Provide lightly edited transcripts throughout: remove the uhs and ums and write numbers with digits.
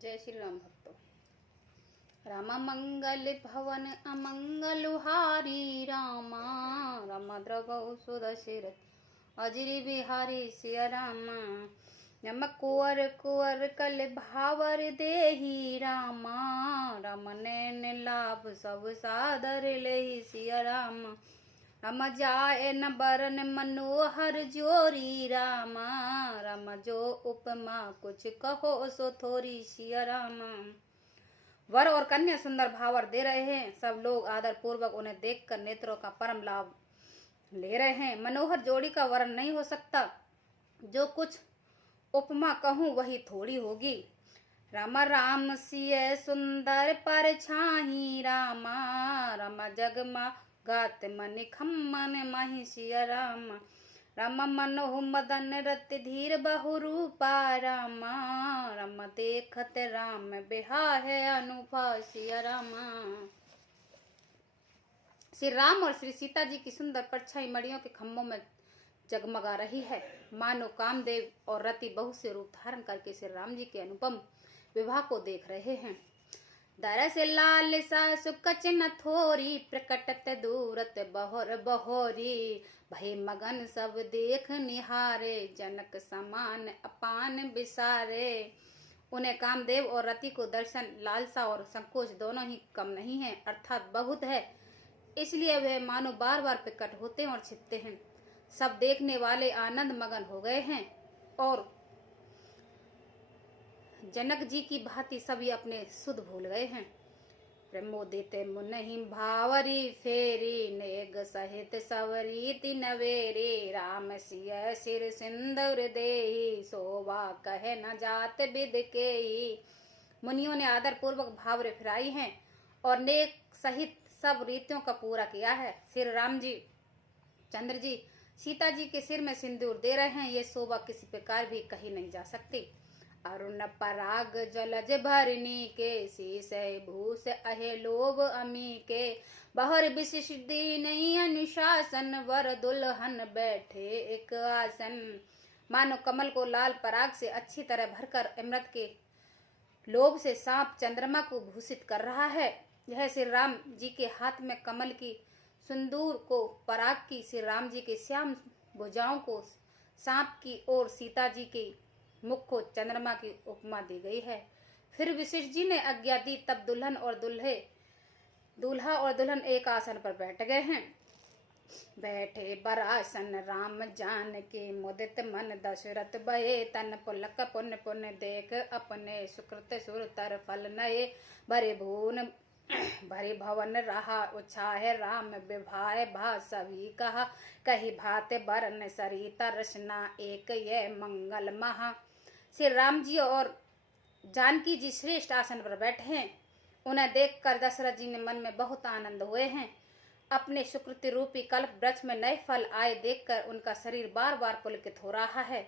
जय श्री राम भक्तों। राम मंगल भवन अमंगल हारी रामा, राम द्रवौ सुदशरथ अजिर बिहारी सिया रामा। नम कुंवर कुंवर कल भावर देही रामा, राम नैन लाभ सब सादर लेहि सिया रामा। राम जाए न बरन मनोहर जोरी रामा, राम जो उपमा कुछ कहो सो थोरी सिया रामा। वर और कन्या सुंदर भावर दे रहे हैं। सब लोग आदर पूर्वक उन्हें देखकर नेत्रों का परम लाभ ले रहे हैं। मनोहर जोड़ी का वर्ण नहीं हो सकता, जो कुछ उपमा कहूँ वही थोड़ी होगी। राम राम सिय सुंदर पर छाही रामा, राम जगमा गात मन खम्मन माही सिया राम। राम मनोह मदन रत धीर बहु रूपा रामा, राम देखत राम बिहा है अनुभा सिया रामा। श्री राम और श्री सीता जी की सुंदर परछाई मड़ियों के खम्भों में जगमगा रही है। मानो कामदेव और रति बहु से रूप धारण करके श्री राम जी के अनुपम विवाह को देख रहे हैं। दरस लाल सा सुकच न थोरी, प्रकटत दूरत बहोर बहोरी। भय मगन सब देख निहारे, जनक समान अपान बिसारे। उन्हें कामदेव और रति को दर्शन लालसा और संकोच दोनों ही कम नहीं है, अर्थात बहुत है। इसलिए वे मानो बार बार प्रकट होते और छिपते हैं। सब देखने वाले आनंद मगन हो गए हैं और जनक जी की भांति सभी अपने सुध भूल गए हैं। प्रमोदित मुनहि भावरी फेरी, नेग सहित सवरीति नवेरी। राम सिय सिर सिंदूर देहि, शोभा कहे न जात विद केहि। मुनियों ने आदर पूर्वक भावरे फिराई हैं और नेक सहित सब रीतियों का पूरा किया है। श्री राम जी चंद्र जी सीता जी के सिर में सिंदूर दे रहे हैं। ये शोभा किसी प्रकार भी कही नहीं जा सकती। अरुण पराग जलज भरनी के, शीस भूष अहे लोभ अमी के। बहर विशिष्ट नहीं अनुशासन, वर दुल्हन बैठे एक आसन। मानो कमल को लाल पराग से अच्छी तरह भरकर अमृत के लोभ से सांप चंद्रमा को भूषित कर रहा है। यह श्री राम जी के हाथ में कमल की सिंदूर को पराग की, श्री राम जी के श्याम भुजाओं को सांप की और सीता जी के मुख को चंद्रमा की उपमा दी गई है। फिर वशिष्ठ जी ने आज्ञा दी, तब दूल्हा और दुल्हन एक आसन पर बैठ गए हैं। बैठे बरासन राम जान के, मुदित मन दशरथ भये तन। पुलक पुण्य पुण्य देख अपने, सुकृत सुरतर फल नये। भरे भवन रहा उछाहे, राम विभाए भा सभी कहा। कही भात बरन सरिता रचना, एक ये मंगल महा। श्री राम जी और जानकी जी श्रेष्ठ आसन पर बैठे हैं। उन्हें देखकर दशरथ जी ने मन में बहुत आनंद हुए हैं। अपने सुकृति रूपी कल्प वृक्ष में नए फल आए देखकर उनका शरीर बार बार पुलकित हो रहा है।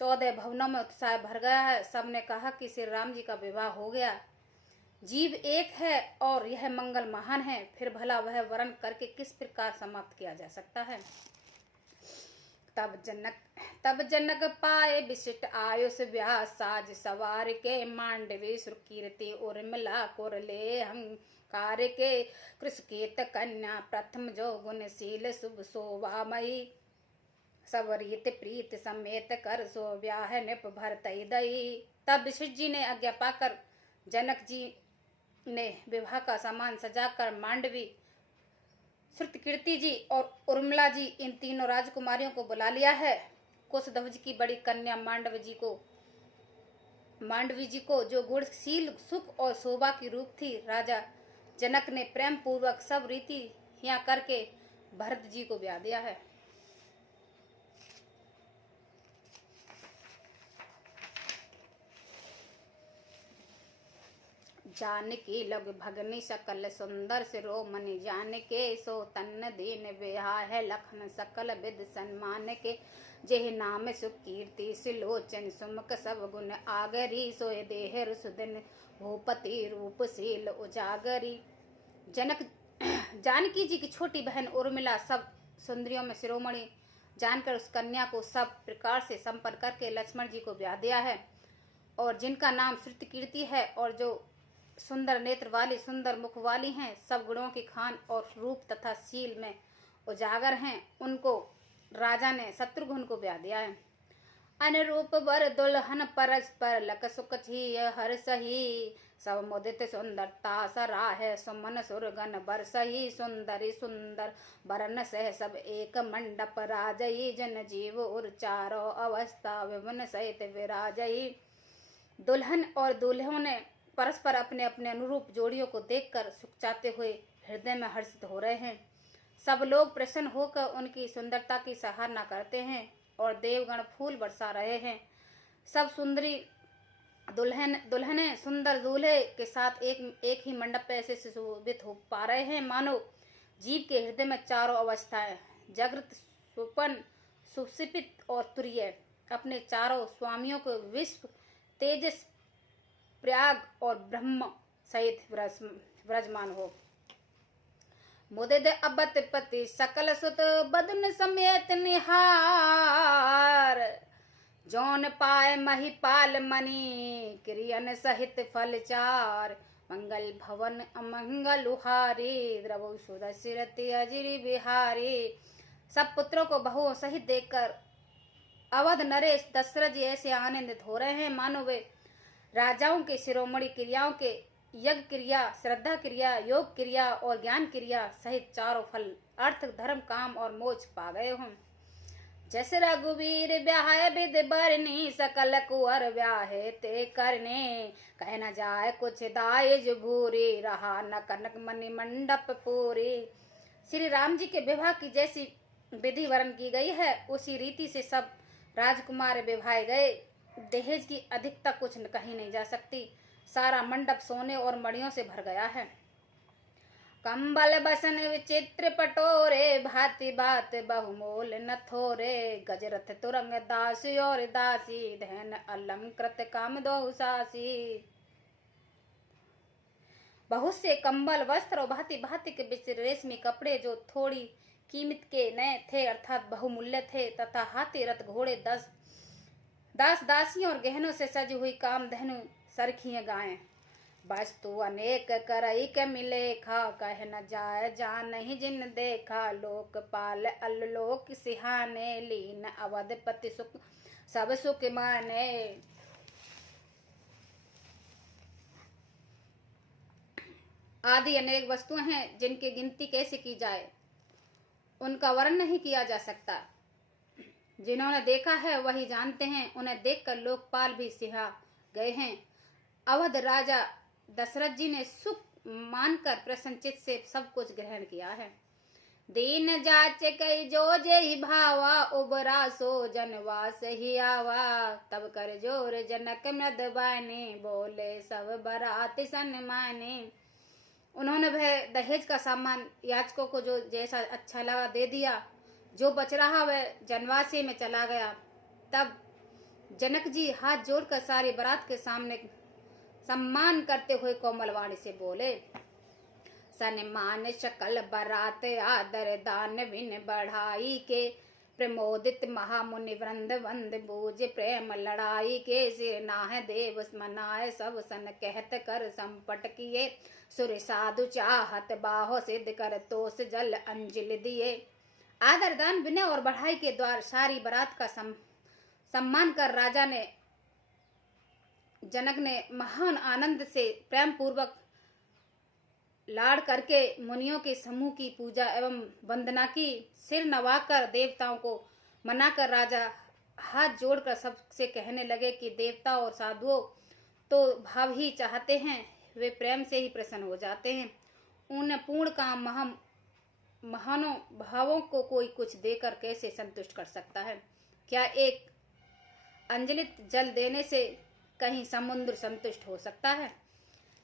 14 भवनों में उत्साह भर गया है। सबने कहा कि श्री राम जी का विवाह हो गया। जीव एक है और यह मंगल महान है, फिर भला वह वर्ण करके किस प्रकार समाप्त किया जा सकता है। तब जनक पाए विशिष्ट आयुष व्यास, साज सवार के मांडवी सुकीर्ति उर्मिला कुरले हंकार के। कृषकेत कन्या प्रथम जो गुणशील शुभ शोभामयी, सब रीत प्रीत समेत कर सो ब्याह निप भरतई दई। तब विशिष्ट जी ने आज्ञा पाकर जनक जी ने विवाह का सामान सजाकर मांडवी, श्रुतकीर्ति जी और उर्मिला जी इन तीनों राजकुमारियों को बुला लिया है। कुशध्वज की बड़ी कन्या मांडवी जी को जो गुणशील सुख और शोभा की रूप थी, राजा जनक ने प्रेम पूर्वक सब रीतियां करके भरत जी को ब्याह दिया है। जानकी लग भगनी सकल सुंदर शिरोमणि, जान के सो तन्न दीन बिहा है लखन सकल विद सम्मान के। जेह नाम सुकीर्ति सिलोचन, सुमुख सब गुण आगरी। सोए देह रुसुदिन भूपति रूपशील उजागरी। जानकी जी की छोटी बहन उर्मिला सब सुंदरियों में शिरोमणि जानकर उस कन्या को सब प्रकार से संपन्न करके लक्ष्मण जी को ब्याह दिया है। और जिनका नाम श्रुति कीर्ति है और जो सुंदर नेत्र वाली सुंदर मुख वाली हैं, सब गुणों की खान और रूप तथा शील में उजागर हैं, उनको राजा ने शत्रुघ्न को ब्याह दिया है। अनुरूप वर दुल्हन परस्पर लक सुख छी हर सही, सब मुदित सुंदरता सराह सुमन सुरगन बर सही, सुंदरी सुंदर बरन सह सब एक मंडप राजई, जन जीव उर चारो अवस्था विवन सहित विराजई। दुल्हन और दूल्हों ने परस्पर अपने अपने अनुरूप जोड़ियों को देखकर सुखचाते हुए हृदय में हर्षित हो रहे हैं। सब लोग प्रसन्न होकर उनकी सुंदरता की सराहना करते हैं और देवगण फूल बरसा रहे हैं। सब सुंदरी दुल्हने सुंदर दूल्हे के साथ एक ही मंडप पे ऐसे सुशोभित हो पा रहे हैं मानो जीव के हृदय में चारों अवस्थाएं जागृत, सुपन, सुशिपित और तुरीय अपने चारों स्वामियों को विश्व, तेजस, प्रयाग और ब्रह्म सहित विराजमान हो। मुदित अबत पति सकल सुत बदन समेत निहार, जौन पाए महिपाल मणि क्रियन सहित फल चार, मंगल भवन अमंगल उहारी द्रवु सुदशिरति अजिरी बिहारी। सब पुत्रों को बहुओं सहित देखकर अवध नरेश दशरथ जी ऐसे आनंदित हो रहे हैं मानो वे राजाओं के शिरोमणि क्रियाओं के यज्ञ क्रिया, श्रद्धा क्रिया, योग क्रिया और ज्ञान क्रिया सहित चारों फल अर्थ, धर्म, काम और मोक्ष पा गए हों। जैसे रघुवीर ब्याह विद बरनी सकल कुंवर ब्याहे ते करने, कह न जाए कुछ दायज भूरी रहा न कनक मणि मंडप पूरी। श्री राम जी के विवाह की जैसी विधि वर्ण की गई है उसी रीति से सब राजकुमार विवाहे गए। दहेज की अधिकता कुछ कहीं नहीं जा सकती। सारा मंडप सोने और मणियों से भर गया है। कंबल बसन विचित्र पटोरे, भांति बात बहुमोल न थोरे, गजरथ तुरंग दासी और दासी, धन अलंकृत काम दो सासी। बहुत से कंबल, वस्त्र और भांति भांति के बिच रेशमी कपड़े जो थोड़ी कीमत के नए थे अर्थात बहुमूल्य थे, तथा हाथी रथ घोड़े दास दासियों और गहनों से सजी हुई कामधेनु सरखियां गायें। वस्तु अनेक करई के मिले खा, कह न जाए जान नहीं जिन देखा, लोकपाल अल्लोक सिहाने, लीन अवधपति सुख सब सुख माने। आदि अनेक वस्तुएं हैं जिनकी गिनती कैसे की जाए, उनका वर्णन नहीं किया जा सकता। जिन्होंने देखा है वही जानते हैं, उन्हें देखकर लोकपाल भी सिहा गए हैं। अवध राजा दशरथ जी ने सुख मानकर प्रसन्नचित से सब कुछ ग्रहण किया है। दीन जाच कई जो जे भावा, उबरा सो जनवास ही आवा, तब कर जोर जनक मृद बाने, बोले सब बरात सन्माने। उन्होंने वह दहेज का सामान याचकों को जो जैसा अच्छा लगा दे दिया, जो बच रहा वह जनवासी में चला गया। तब जनक जी हाथ जोड़कर सारी बारात के सामने सम्मान करते हुए कोमलवाणी से बोले, सन्मान शकल बारात आदर दान बिन बढ़ाई के, प्रमोदित महामुनि वृंद वंद बूझ प्रेम लड़ाई के, सिर नाह देव मनाए सब सन कहत कर संपट किए, सुर साधु चाहत बाहो सिद्ध कर तोस जल अंजलि दिए। आदर दान विनय और बढ़ाई के द्वार सारी बारात का सम्मान कर राजा ने जनक ने महान आनंद से प्रेम पूर्वक लाड़ करके मुनियों के समूह की पूजा एवं वंदना की। सिर नवाकर देवताओं को मनाकर राजा हाथ जोड़कर सबसे कहने लगे कि देवता और साधुओं तो भाव ही चाहते हैं, वे प्रेम से ही प्रसन्न हो जाते हैं। उन पूर्ण काम महानों भावों को कोई कुछ देकर कैसे संतुष्ट कर सकता है? क्या एक अंजलित जल देने से कहीं समुद्र संतुष्ट हो सकता है?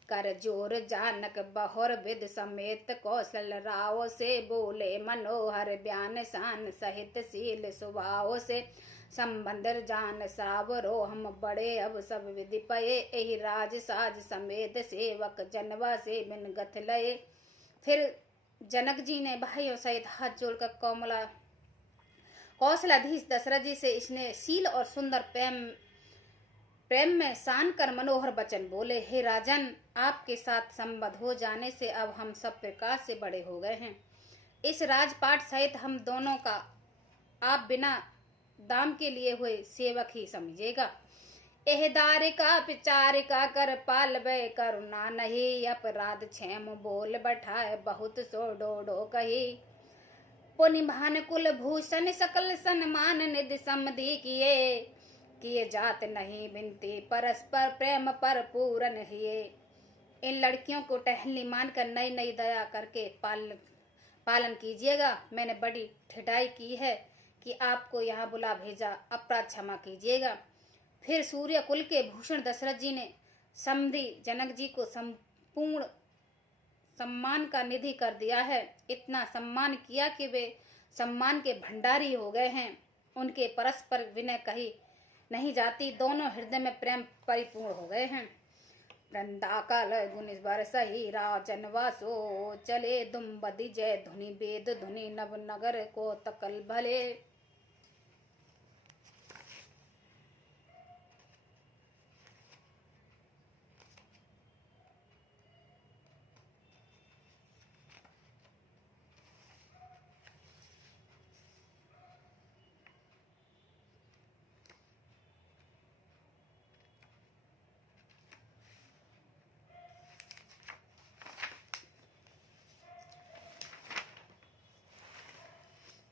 कर जोर जानक बहुर विद समेत कौशल राव से, बोले मनोहर बयान शान सहित शील स्वभाव से, संबंध जान सावरो हम बड़े अब सब विधि पये, एहि राज साज समेत सेवक जनवा से बिन गथ लये। फिर जनक जी ने भाइयों सहित हाथ जोड़कर कौशलाधीश दशरथ जी से इसने शील और सुंदर प्रेम में सान कर मनोहर बचन बोले, हे राजन, आपके साथ संबद्ध हो जाने से अब हम सब प्रकार से बड़े हो गए हैं। इस राजपाट सहित हम दोनों का आप बिना दाम के लिए हुए सेवक ही समझेगा। एहदार का विचार का कर पालवे करुणा नहीं, अपराध क्षेम बोल बैठाए बहुत सो डोडो कही। पुनिभान कुल भूषण सकल सन्मान निधि समधि किए जात नहीं बिनती परस्पर प्रेम पर पूरन हिए। इन लड़कियों को टहलनी मानकर नई नई दया करके पालन कीजिएगा। मैंने बड़ी ठिठाई की है कि आपको यहाँ बुला भेजा, अपराध क्षमा कीजिएगा। फिर सूर्य कुल के भूषण दशरथ जी ने समधि जनक जी को संपूर्ण सम्मान का निधि कर दिया है। इतना सम्मान किया कि वे सम्मान के भंडारी हो गए हैं। उनके परस्पर विनय कही नहीं जाती, दोनों हृदय में प्रेम परिपूर्ण हो गए हैं। वृंदा काल गुण बरसहि राजन वासो, चले दुम्बदि जय धुनि वेद धुनि नव नगर को तकल भले।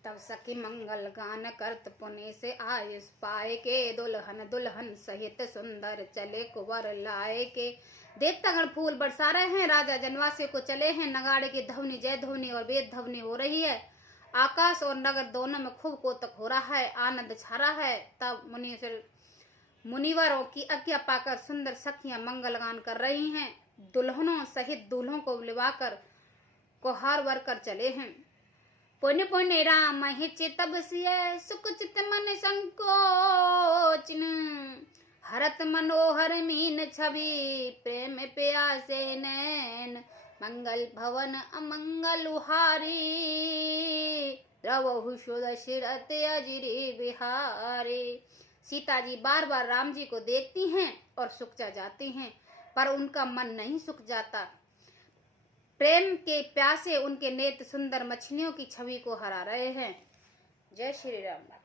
तब सखी मंगल गान करत पुणे से आयुष पाए के, दुल्हन दुल्हन सहित सुंदर चले कुंवर लाए के। देवतागण फूल बरसा रहे हैं, राजा जनवासी को चले हैं। नगाड़े की ध्वनि जय ध्वनि और वेद ध्वनि हो रही है। आकाश और नगर दोनों में खूब कौतुक हो रहा है, आनंद छा रहा है। तब मुनिवरों की आज्ञा पाकर सुंदर सखियां मंगल गान कर रही हैं। दुल्हनों सहित दूल्हों को लिवाकर कोहार वर कर चले हैं। पुण्य पुण्य राम हिच तब सिय, सुख चित मन संकोचन। हरत मनोहर मीन छवि, प्रेम प्यासे नैन। मंगल भवन अमंगल हारी, द्रवहु सुदशरथ अजिरी बिहारी। सीता जी बार बार राम जी को देखती हैं और सुख जाती हैं, पर उनका मन नहीं सुख जाता। प्रेम के प्यासे उनके नेत्र सुंदर मछलियों की छवि को हरा रहे हैं। जय श्री राम।